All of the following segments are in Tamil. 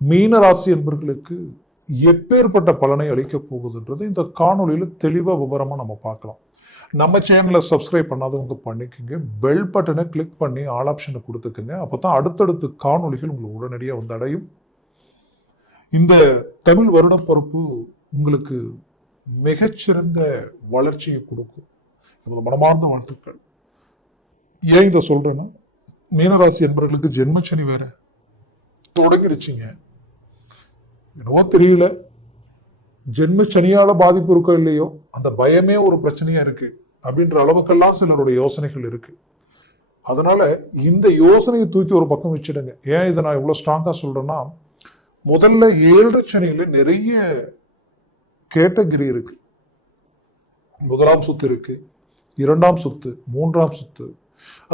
மீன ராசி என்பவர்களுக்கு எப்பேற்பட்ட பலனை அளிக்கப் போகுதுன்றது இந்த காணொலியில தெளிவா விவரமா நம்ம பார்க்கலாம். நம்ம சேனலை சப்ஸ்கிரைப் பண்ணாதவங்க பண்ணிக்கோங்க, பெல் பட்டனை கிளிக் பண்ணி ஆல் ஆப்ஷனை கொடுத்துக்கோங்க. அப்பதான் அடுத்தடுத்து காணொலிகள் உங்களுக்கு உடனடியாக வந்து அடையும். இந்த தமிழ் வருட பொறுப்பு உங்களுக்கு மிகச்சிறந்த வளர்ச்சியை கொடுக்கும். மனமார்ந்த வாழ்த்துக்கள். ஏன் இதை சொல்றேன்னா, மீனராசி என்பவர்களுக்கு ஜென்மச்சனி வேற தொடங்கிடுச்சுங்க. என்னவோ தெரியல, ஜென்மச்சனியால பாதிப்பு இருக்கோ இல்லையோ, அந்த பயமே ஒரு பிரச்சனையா இருக்கு அப்படின்ற அளவுக்கெல்லாம் சிலருடைய யோசனைகள் இருக்கு. அதனால இந்த யோசனையை தூக்கி ஒரு பக்கம் வச்சிடுங்க. ஏன் இதை நான் இவ்வளவு ஸ்ட்ராங்கா சொல்றேன்னா, முதல்ல 7 சனியில நிறைய கேட்டகரி இருக்கு. முதலாம் சுத்து இருக்கு, 2ஆம் சுத்து, 3ஆம் சுத்து.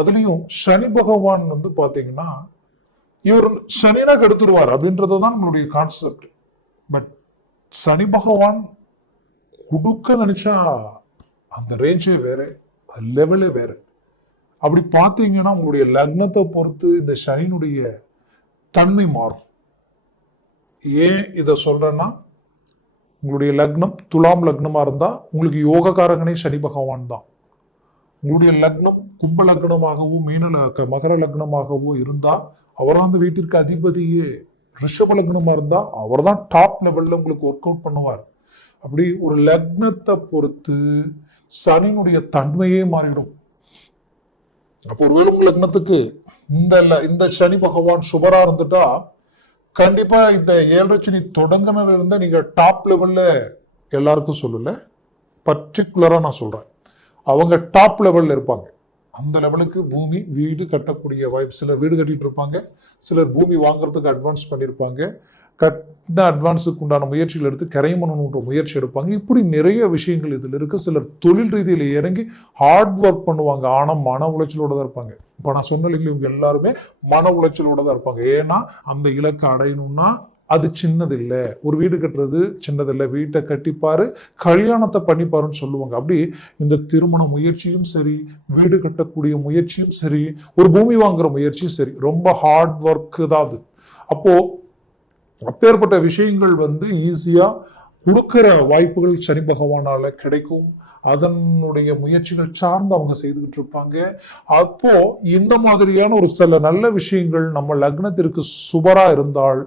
அதுலயும் சனி பகவான் வந்து பாத்தீங்கன்னா, இவர் சனினா கெடுத்துருவார் அப்படின்றதுதான் நம்மளுடைய கான்செப்ட். பட் சனி பகவான் கொடுக்க நினைச்சா அந்த ரேஞ்சே வேற, லெவலே வேற. அப்படி பார்த்தீங்கன்னா உங்களுடைய லக்னத்தை பொறுத்து இந்த சனியினுடைய தன்மை மாறும். ஏன் இதை சொல்றேன்னா, உங்களுடைய லக்னம் துலாம் லக்னமா இருந்தா உங்களுக்கு யோகக்காரகனே சனி பகவான் தான். உங்களுடைய லக்னம் கும்ப லக்னமாகவோ மகர லக்னமாகவோ இருந்தா அவர் அந்த வீட்டிற்கு அதிபதியே. ரிஷப லக்னமா இருந்தா அவர் தான் டாப் லெவல்ல உங்களுக்கு ஒர்க் அவுட் பண்ணுவார். அப்படி ஒரு லக்னத்தை பொறுத்து சனியினுடைய தன்மையே மாறிடும். அப்போ ஒருவேளை உங்க லக்னத்துக்கு இந்த சனி பகவான் சுபரா இருந்துட்டா, கண்டிப்பா இந்த 7 சனி தொடங்கினதுல இருந்த நீங்க டாப் லெவல்ல, எல்லாருக்கும் சொல்லல, பர்டிகுலரா நான் சொல்றேன், அவங்க டாப் லெவல்ல இருப்பாங்க. அந்த லெவலுக்கு பூமி வீடு கட்டக்கூடிய வாய்ப்பு. சிலர் வீடு கட்டிட்டு இருப்பாங்க, சிலர் பூமி வாங்குறதுக்கு அட்வான்ஸ் பண்ணியிருப்பாங்க, கட்டின அட்வான்ஸுக்கு உண்டான முயற்சிகள் எடுத்து கரைமணுன்ற முயற்சி எடுப்பாங்க. இப்படி நிறைய விஷயங்கள் இதில் இருக்கு. சிலர் தொழில் ரீதியில் இறங்கி ஹார்ட் ஒர்க் பண்ணுவாங்க, ஆனால் மன உளைச்சலோட தான் இருப்பாங்க. இப்போ நான் சொன்ன இவங்க எல்லாருமே மன உளைச்சலோட தான் இருப்பாங்க. ஏன்னா அந்த இலக்கை அடையணும்னா அது சின்னதில்லை. ஒரு வீடு கட்டுறது சின்னதில்லை, வீட்டை கட்டிப்பாரு, கல்யாணத்தை பண்ணிப்பாருன்னு சொல்லுவாங்க. அப்படி இந்த திருமண முயற்சியும் சரி, வீடு கட்டக்கூடிய முயற்சியும் சரி, ஒரு பூமி வாங்குற முயற்சியும் சரி, ரொம்ப ஹார்ட் ஒர்க்கு தான் அது. அப்போ அப்பேற்பட்ட விஷயங்கள் வந்து ஈஸியா கொடுக்கிற வாய்ப்புகள் சனி பகவானால கிடைக்கும். அதனுடைய முயற்சிகள் சார்ந்து அவங்க செய்துகிட்டு இருப்பாங்க. அப்போ இந்த மாதிரியான ஒரு சில நல்ல விஷயங்கள் நம்ம லக்னத்திற்கு சுபரா இருந்தால்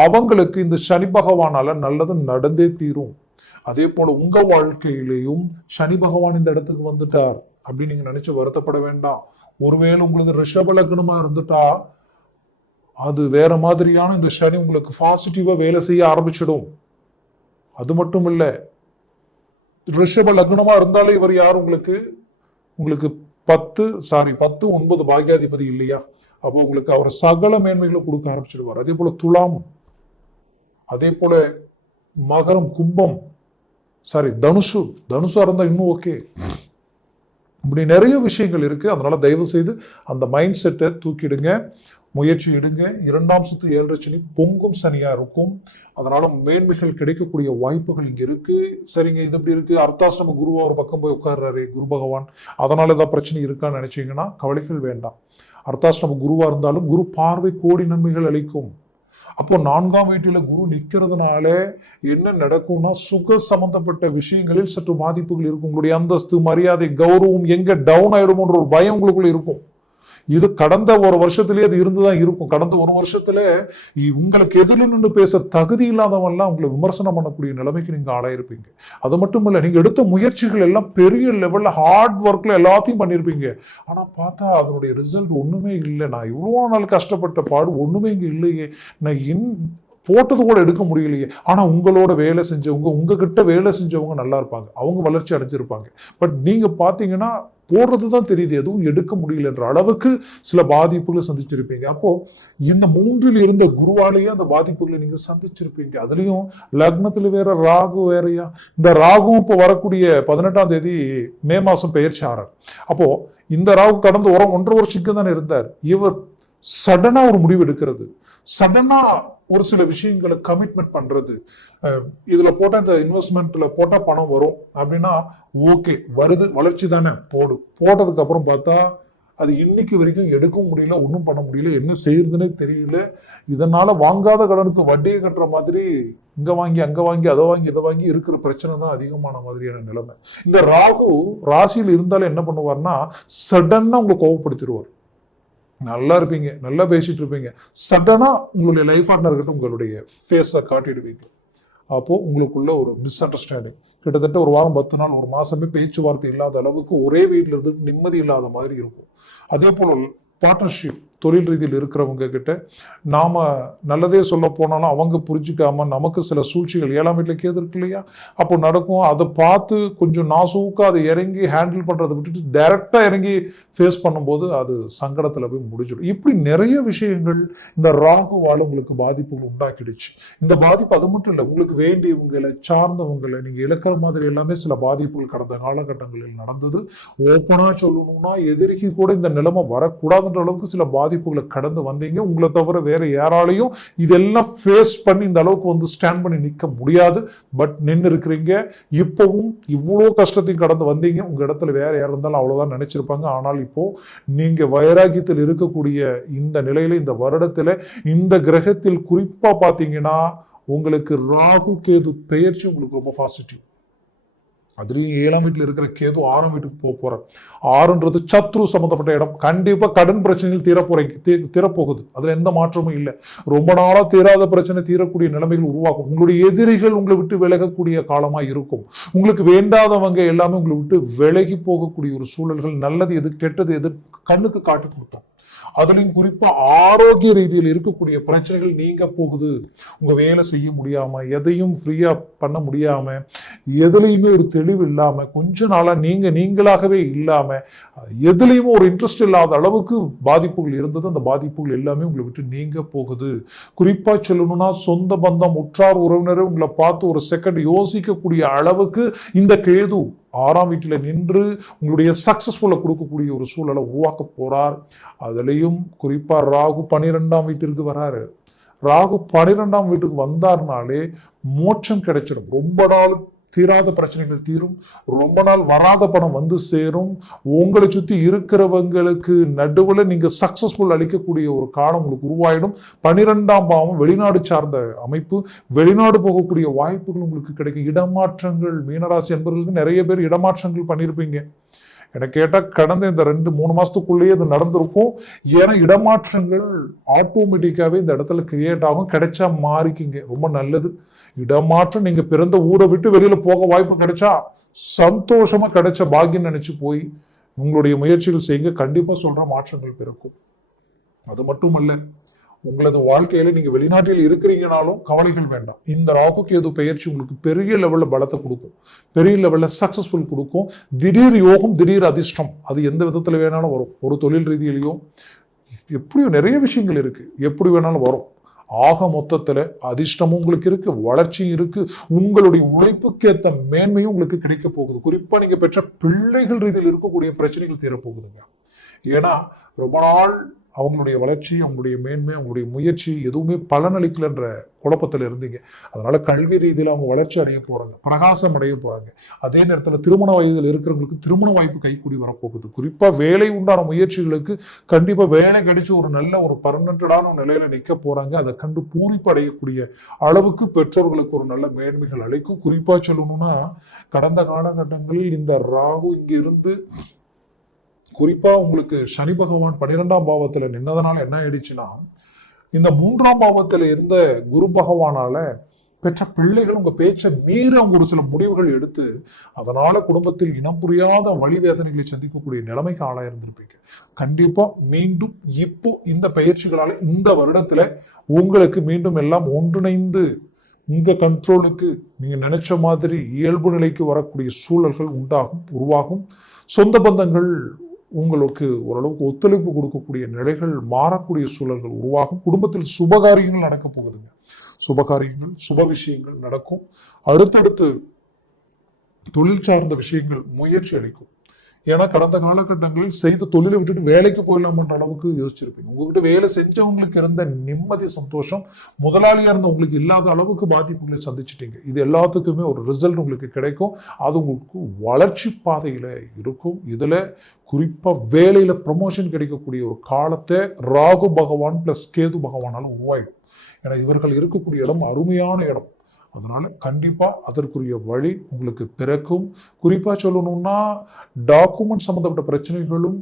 அவங்களுக்கு இந்த சனி பகவானால நல்லது நடந்தே தீரும். அதே போல உங்க வாழ்க்கையிலையும் சனி பகவான் இந்த இடத்துக்கு வந்துட்டார் அப்படின்னு நீங்க நினைச்சு வருத்தப்பட வேண்டாம். ஒருவேளை உங்களுக்கு ரிஷப லக்னமா இருந்துட்டா அது வேற மாதிரியான இந்த சனி உங்களுக்கு பாசிட்டிவா வேலை செய்ய ஆரம்பிச்சிடும். அது மட்டும் இல்ல, ரிஷப லக்னமா இருந்தாலே இவர் யார், உங்களுக்கு 10 9 பாக்யாதிபதி இல்லையா? அப்போ உங்களுக்கு அவர் சகல மேன்மைகளை கொடுக்க ஆரம்பிச்சிடுவார். அதே போல துலாம், அதே போல மகரம், கும்பம், தனுஷா இருந்தா இன்னும் ஓகே. இப்படி நிறைய விஷயங்கள் இருக்கு. அதனால தயவு செய்து அந்த மைண்ட் செட்டை தூக்கிடுங்க, முயற்சி எடுங்க. 2ஆம் சுத்து 7 சனி பொங்கும் சனியா இருக்கும். அதனால மேன்மைகள் கிடைக்கக்கூடிய வாய்ப்புகள் இங்க இருக்கு. சரிங்க, இது எப்படி இருக்கு, அர்த்தாசிரம குருவா ஒரு பக்கம் போய் உட்கார்றாரு குரு பகவான், அதனால ஏதாவது பிரச்சனை இருக்கான்னு நினைச்சீங்கன்னா கவலைகள் வேண்டாம். அர்த்தாசிரம குருவா இருந்தாலும் குரு பார்வை கோடி நன்மைகள் அளிக்கும். அப்போ 4ஆம் வீட்டில குரு நிக்கிறதுனால என்ன நடக்கும்னா, சுக சம்பந்தப்பட்ட விஷயங்களில் சற்று பாதிப்புகள் இருக்கும். உங்களுடைய அந்தஸ்து, மரியாதை, கௌரவம் எங்க டவுன் ஆயிடுமோன்ற ஒரு பயம் உங்களுக்குள்ள இருக்கும். இது கடந்த ஒரு வருஷத்திலேயே அது இருந்துதான் இருக்கும். கடந்த ஒரு வருஷத்துல உங்களுக்கு எதிரில் நின்று பேச தகுதி இல்லாதவன்லாம் உங்களை விமர்சனம் பண்ணக்கூடிய நிலைமைக்கு நீங்க ஆளாயிருப்பீங்க. அது மட்டும் இல்ல, நீங்க எடுத்த முயற்சிகள் எல்லாம் பெரிய லெவல்ல ஹார்ட் ஒர்க்ல எல்லாத்தையும் பண்ணிருப்பீங்க. ஆனா பார்த்தா அதனுடைய ரிசல்ட் ஒண்ணுமே இல்லை. நான் இவ்வளவு நாள் கஷ்டப்பட்ட பாடு ஒண்ணுமே இங்க இல்லையே, நான் போட்டது கூட எடுக்க முடியலையே. ஆனா உங்களோட வேலை செஞ்சவங்க, உங்ககிட்ட வேலை செஞ்சவங்க நல்லா இருப்பாங்க, அவங்க வளர்ச்சி அடைஞ்சிருப்பாங்க. பட் நீங்க பாத்தீங்கன்னா போடுறதுதான் தெரியுது, எதுவும் எடுக்க முடியலன்ற அளவுக்கு சில பாதிப்புகளை சந்திச்சிருப்பீங்க. அப்போ இந்த 3ல் இருந்த குருவாலேயே அந்த பாதிப்புகளை நீங்க சந்திச்சிருப்பீங்க. அதுலயும் லக்னத்துல வேற ராகு வேறையா. இந்த ராகும் இப்போ வரக்கூடிய 18ஆம் தேதி மே மாசம் பெயர்ச்சி ஆறார். அப்போ இந்த ராகு கடந்த 1.5 வருஷத்துக்கு தானே இருந்தார். இவர் சடனா ஒரு முடிவு எடுக்கிறது, சடனா ஒரு சில விஷயங்களை கமிட்மெண்ட் பண்றது, இதுல போட்டா இந்த இன்வெஸ்ட்மெண்ட்ல போட்டா பணம் வரும் அப்படின்னா ஓகே வருது, வளர்ச்சி தானே போட்டதுக்கு அப்புறம் பார்த்தா அது இன்னைக்கு வரைக்கும் எடுக்கவும் முடியல, ஒன்றும் பண்ண முடியல, என்ன செய்யறதுன்னே தெரியல. இதனால வாங்காத கடனுக்கு வட்டியை கட்டுற மாதிரி இங்க வாங்கி அங்க வாங்கி அதை வாங்கி இதை வாங்கி இருக்கிற பிரச்சனை தான் அதிகமான மாதிரியான நிலைமை. இந்த ராகு ராசியில் இருந்தாலும் என்ன பண்ணுவார்னா சடனா உங்களை கோவப்படுத்திடுவார். நல்லா இருப்பீங்க, நல்லா பேசிட்டு இருப்பீங்க, சடனா உங்களுடைய லைஃப் பார்ட்னர் கிட்ட உங்களுடைய ஃபேஸை காட்டிடுவீங்க. அப்போ உங்களுக்குள்ள ஒரு மிஸ் அண்டர்ஸ்டாண்டிங், கிட்டத்தட்ட ஒரு வாரம் 10 நாள் ஒரு மாசமே பேச்சுவார்த்தை இல்லாத அளவுக்கு ஒரே வீட்டில் இருந்து நிம்மதி இல்லாத மாதிரி இருக்கும். அதே போல பார்ட்னர்ஷிப் தொழில் ரீதியில் இருக்கிறவங்க கிட்ட நாம நல்லதே சொல்ல போனாலும் அவங்க புரிஞ்சுக்காம நமக்கு சில சூழ்ச்சிகள் 7ஆம் வீட்டில் கேது இருக்கு இல்லையா, அப்போ நடக்கும். அதை பார்த்து கொஞ்சம் நாசூக்கா அதை இறங்கி ஹேண்டில் பண்றதை விட்டுட்டு டைரக்டா இறங்கி ஃபேஸ் பண்ணும்போது அது சங்கடத்துல போய் முடிஞ்சிடும். இப்படி நிறைய விஷயங்கள் இந்த ராகுவால் உங்களுக்கு பாதிப்புகள் உண்டாக்கிடுச்சு. இந்த பாதிப்பு அது மட்டும் இல்லை, உங்களுக்கு வேண்டியவங்களை சார்ந்தவங்களை நீங்க இழக்கிற மாதிரி எல்லாமே சில பாதிப்புகள் கடந்த காலகட்டங்களில் நடந்தது. ஓப்பனா சொல்லணும்னா எதிரிக்கு கூட இந்த நிலைமை வரக்கூடாதுன்ற அளவுக்கு சில பாதிப்புகளை கடந்து வந்தீங்க. உங்களை தவிர வேற யாராலையும் இதெல்லாம் ஃபேஸ் பண்ணி இந்த அளவுக்கு வந்து ஸ்டாண்ட் பண்ணி நிற்க முடியாது. பட் நின்று இருக்கிறீங்க. இப்பவும் இவ்வளோ கஷ்டத்தையும் கடந்து வந்தீங்க. உங்க இடத்துல வேற யார் இருந்தாலும் அவ்வளவுதான் நினைச்சிருப்பாங்க. ஆனால் இப்போ நீங்க வைராகியத்தில் இருக்கக்கூடிய இந்த நிலையில, இந்த வருடத்துல, இந்த கிரகத்தில் குறிப்பா பாத்தீங்கன்னா உங்களுக்கு ராகு கேது பெயர்ச்சி உங்களுக்கு ரொம்ப பாசிட்டிவ். அதுலயும் 7ஆம் வீட்டில் இருக்கிற கேது 6ஆம் வீட்டுக்கு போக போறார். 6ன்றது சத்ரு சம்பந்தப்பட்ட இடம். கண்டிப்பா கடன் பிரச்சனைகள் தீரப்போகுது, அதுல எந்த மாற்றமும் இல்லை. ரொம்ப நாளா தீராத பிரச்சனை தீரக்கூடிய நிலைமைகள் உருவாக்கும். உங்களுடைய எதிரிகள் உங்களை விட்டு விலகக்கூடிய காலமா இருக்கும். உங்களுக்கு வேண்டாதவங்க எல்லாமே உங்களை விட்டு விலகி போகக்கூடிய ஒரு சூழல்கள், நல்லது எது கெட்டது எது கண்ணுக்கு காட்டி கொடுத்தோம். அதுலயும் குறிப்பா ஆரோக்கிய ரீதியில் இருக்கக்கூடிய பிரச்சனைகள் நீங்க போகுது. உங்க வேலை செய்ய முடியாம, எதையும் ஃப்ரீயா பண்ண முடியாம, எதுலையுமே ஒரு தெளிவு இல்லாம, கொஞ்ச நாளா நீங்களாகவே இல்லாம, எதுலையுமே ஒரு இன்ட்ரெஸ்ட் இல்லாத அளவுக்கு பாதிப்புகள் இருந்தது. அந்த பாதிப்புகள் எல்லாமே உங்களை விட்டு நீங்க போகுது. குறிப்பா சொல்லணும்னா சொந்த பந்தம், உற்றார் உறவினரை உங்களை பார்த்து ஒரு செகண்ட் யோசிக்கக்கூடிய அளவுக்கு இந்த கேது 6ஆம் வீட்டில் நின்று உங்களுடைய சக்சஸ்ஃபுல்ல கொடுக்கக்கூடிய ஒரு சூழலை உருவாக்க போறார். அதுலயும் குறிப்பா ராகு 12ஆம் வீட்டிற்கு வராரு. ராகு 12ஆம் வீட்டுக்கு வந்தார்னாலே மோட்சம் கிடைச்சிடும். ரொம்ப நாள் தீராத பிரச்சனைகள் தீரும். ரொம்ப நாள் வராத பணம் வந்து சேரும். உங்களை சுத்தி இருக்கிறவங்களுக்கு நடுவில் நீங்க சக்சஸ்ஃபுல் அளிக்கக்கூடிய ஒரு காலம் உங்களுக்கு உருவாயிடும். 12ஆம் பாவம் வெளிநாடு சார்ந்த அமைப்பு, வெளிநாடு போகக்கூடிய வாய்ப்புகள் உங்களுக்கு கிடைக்கும். இடமாற்றங்கள், மீனராசி என்பவர்களுக்கு நிறைய பேர் இடமாற்றங்கள் பண்ணியிருப்பீங்க. எனக்கு கேட்டா கடந்த இந்த 2-3 மாசத்துக்குள்ளேயே இது நடந்திருக்கும். ஏன்னா இடமாற்றங்கள் ஆட்டோமேட்டிக்காவே இந்த இடத்துல கிரியேட் ஆகும். கிடைச்சா மாறிக்கிங்க, ரொம்ப நல்லது. இடமாற்றம் நீங்க பிறந்த ஊரை விட்டு வெளியில போக வாய்ப்பு கிடைச்சா சந்தோஷமா கிடைச்ச பாக்கியம் நினைச்சு போய் உங்களுடைய முயற்சிகள் செய்யுங்க. கண்டிப்பா சொல்ற மாற்றங்கள் பிறக்கும். அது மட்டுமல்ல, உங்களது வாழ்க்கையில நீங்க வெளிநாட்டில் இருக்கிறீங்கனாலும் கவலைகள் வேண்டாம். இந்த ராகு கேது பெயர்ச்சி உங்களுக்கு பெரிய லெவல்ல பலத்தை கொடுக்கும், பெரிய லெவல்ல சக்சஸ்ஃபுல் கொடுக்கும். திடீர் யோகம், திடீர் அதிர்ஷ்டம், அது எந்த விதத்துல வேணாலும் வரும். ஒரு தொழில் ரீதியிலையும் எப்படியோ நிறைய விஷயங்கள் இருக்கு, எப்படி வேணாலும் வரும். ஆக மொத்தத்துல அதிர்ஷ்டமும் உங்களுக்கு இருக்கு, வளர்ச்சியும் இருக்கு, உங்களுடைய உழைப்புக்கேற்ற மேன்மையும் உங்களுக்கு கிடைக்க போகுது. குறிப்பா நீங்க பெற்ற பிள்ளைகள் ரீதியில் இருக்கக்கூடிய பிரச்சனைகள் தீரப்போகுதுங்க. ஏன்னா ரொம்ப நாள் அவங்களுடைய வளர்ச்சி, அவங்களுடைய மேன்மை, அவங்களுடைய முயற்சி எதுவுமே பலனளிக்கலன்ற குழப்பத்தில் இருந்தீங்க. அதனால கல்வி ரீதியில் அவங்க வளர்ச்சி அடைய போறாங்க, பிரகாசம் அடைய போறாங்க. அதே நேரத்தில் திருமண வயதில் இருக்கிறவங்களுக்கு திருமண வாய்ப்பு கைக்கூடி வரப்போகுது. குறிப்பா வேலை உண்டான முயற்சிகளுக்கு கண்டிப்பா வேலை கிடைச்சு ஒரு நல்ல ஒரு பர்மனன்டான நிலையில நிற்க போறாங்க. அதை கண்டு பூரிப்பு அடையக்கூடிய அளவுக்கு பெற்றோர்களுக்கு ஒரு நல்ல மேன்மைகள் அளிக்கும். குறிப்பா சொல்லணும்னா கடந்த காலகட்டங்களில் இந்த ராகு இங்க இருந்து குறிப்பா உங்களுக்கு சனி பகவான் 12ஆம் பாவத்துல நின்னதனால என்ன ஆயிடுச்சுன்னா, இந்த 3ஆம் பாவத்துல இருந்த குரு பகவானால பெற்ற பிள்ளைகள் உங்க பேச்சை மீறி அவங்க ஒரு சில முடிவுகள் எடுத்து அதனால குடும்பத்தில் இனம் புரியாத வழி வேதனைகளை சந்திக்கக்கூடிய நிலைமைக்கு ஆளாயிருந்திருப்பீங்க. கண்டிப்பா மீண்டும் இப்போ இந்த பயிற்சிகளால இந்த வருடத்துல உங்களுக்கு மீண்டும் எல்லாம் ஒன்றிணைந்து உங்க கண்ட்ரோலுக்கு நீங்க நினைச்ச மாதிரி இயல்பு நிலைக்கு வரக்கூடிய சூழல்கள் உருவாகும். சொந்த பந்தங்கள் உங்களுக்கு ஓரளவுக்கு ஒத்துழைப்பு கொடுக்கக்கூடிய நிலைகள் மாறக்கூடிய சூழல்கள் உருவாகும். குடும்பத்தில் சுபகாரியங்கள் நடக்க போகுதுங்க. சுபகாரியங்கள், சுப விஷயங்கள் நடக்கும். அடுத்தடுத்து தொழில் சார்ந்த விஷயங்கள் முயற்சி அளிக்கும். ஏன்னா கடந்த காலகட்டங்களில் செய்த தொழிலை விட்டுட்டு வேலைக்கு போயிடலாம்ன்ற அளவுக்கு யோசிச்சிருப்பீங்க. உங்ககிட்ட வேலை செஞ்சவங்களுக்கு இருந்த நிம்மதி சந்தோஷம் முதலாளியா இருந்த உங்களுக்கு இல்லாத அளவுக்கு பாதிப்புகளை சந்திச்சிட்டீங்க. இது எல்லாத்துக்குமே ஒரு ரிசல்ட் உங்களுக்கு கிடைக்கும். அது உங்களுக்கு வளர்ச்சி பாதையில இருக்கும். இதுல குறிப்பா வேலையில ப்ரமோஷன் கிடைக்கக்கூடிய ஒரு காலத்தை ராகு பகவான் பிளஸ் கேது பகவானால உருவாயிடும். ஏன்னா இவர்கள் இருக்கக்கூடிய இடம் அருமையான இடம். அதனால கண்டிப்பா அதற்குரிய வழி உங்களுக்கு பிறக்கும். குறிப்பா சொல்லணும்னா டாக்குமெண்ட் சம்பந்தப்பட்ட பிரச்சனைகளும்,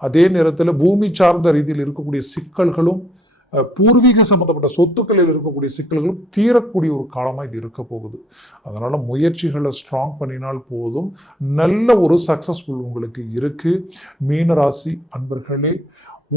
அதே நேரத்தில் பூமி சார்ந்த ரீதியில் இருக்கக்கூடிய சிக்கல்களும், பூர்வீக சம்பந்தப்பட்ட சொத்துக்களில் இருக்கக்கூடிய சிக்கல்களும் தீரக்கூடிய ஒரு காலமா இது இருக்க போகுது. அதனால முயற்சிகளை ஸ்ட்ராங் பண்ணினால் போதும். நல்ல ஒரு சக்சஸ்ஃபுல் உங்களுக்கு இருக்கு. மீனராசி அன்பர்களே,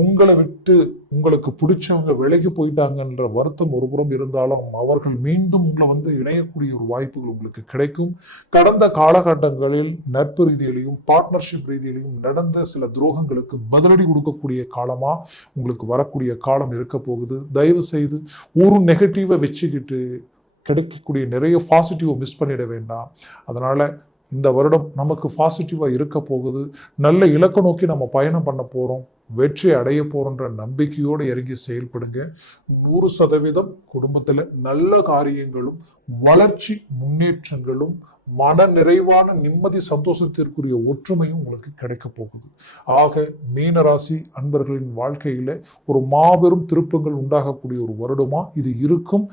உங்களை விட்டு உங்களுக்கு பிடிச்சவங்க விலகி போயிட்டாங்கன்ற வருத்தம் ஒரு புறம் இருந்தாலும் அவர்கள் மீண்டும் உங்களை இணையக்கூடிய ஒரு வாய்ப்புகள் உங்களுக்கு கிடைக்கும். கடந்த காலகட்டங்களில் நட்பு ரீதியிலையும் பார்ட்னர்ஷிப் ரீதியிலையும் நடந்த சில துரோகங்களுக்கு பதிலடி கொடுக்கக்கூடிய காலமா உங்களுக்கு வரக்கூடிய காலம் இருக்க போகுது. தயவு செய்து ஒரு நெகட்டிவை வச்சுக்கிட்டு கிடைக்கக்கூடிய நிறைய பாசிட்டிவை மிஸ் பண்ணிட வேண்டாம். அதனால இந்த வருடம் நமக்கு பாசிட்டிவா இருக்க போகுது. நல்ல இலக்க நோக்கி நம்ம பயணம் பண்ண போறோம். வெற்றி அடைய போறன்ற நம்பிக்கையோடு இறங்கி செயல்படுங்க. 100% குடும்பத்துல நல்ல காரியங்களும் வளர்ச்சி முன்னேற்றங்களும் மன நிறைவான நிம்மதி சந்தோஷத்திற்குரிய ஒற்றுமையும் உங்களுக்கு கிடைக்க போகுது. ஆக மீனராசி அன்பர்களின் வாழ்க்கையில ஒரு மாபெரும் திருப்பங்கள் உண்டாகக்கூடிய ஒரு வருடமா இது இருக்கும்.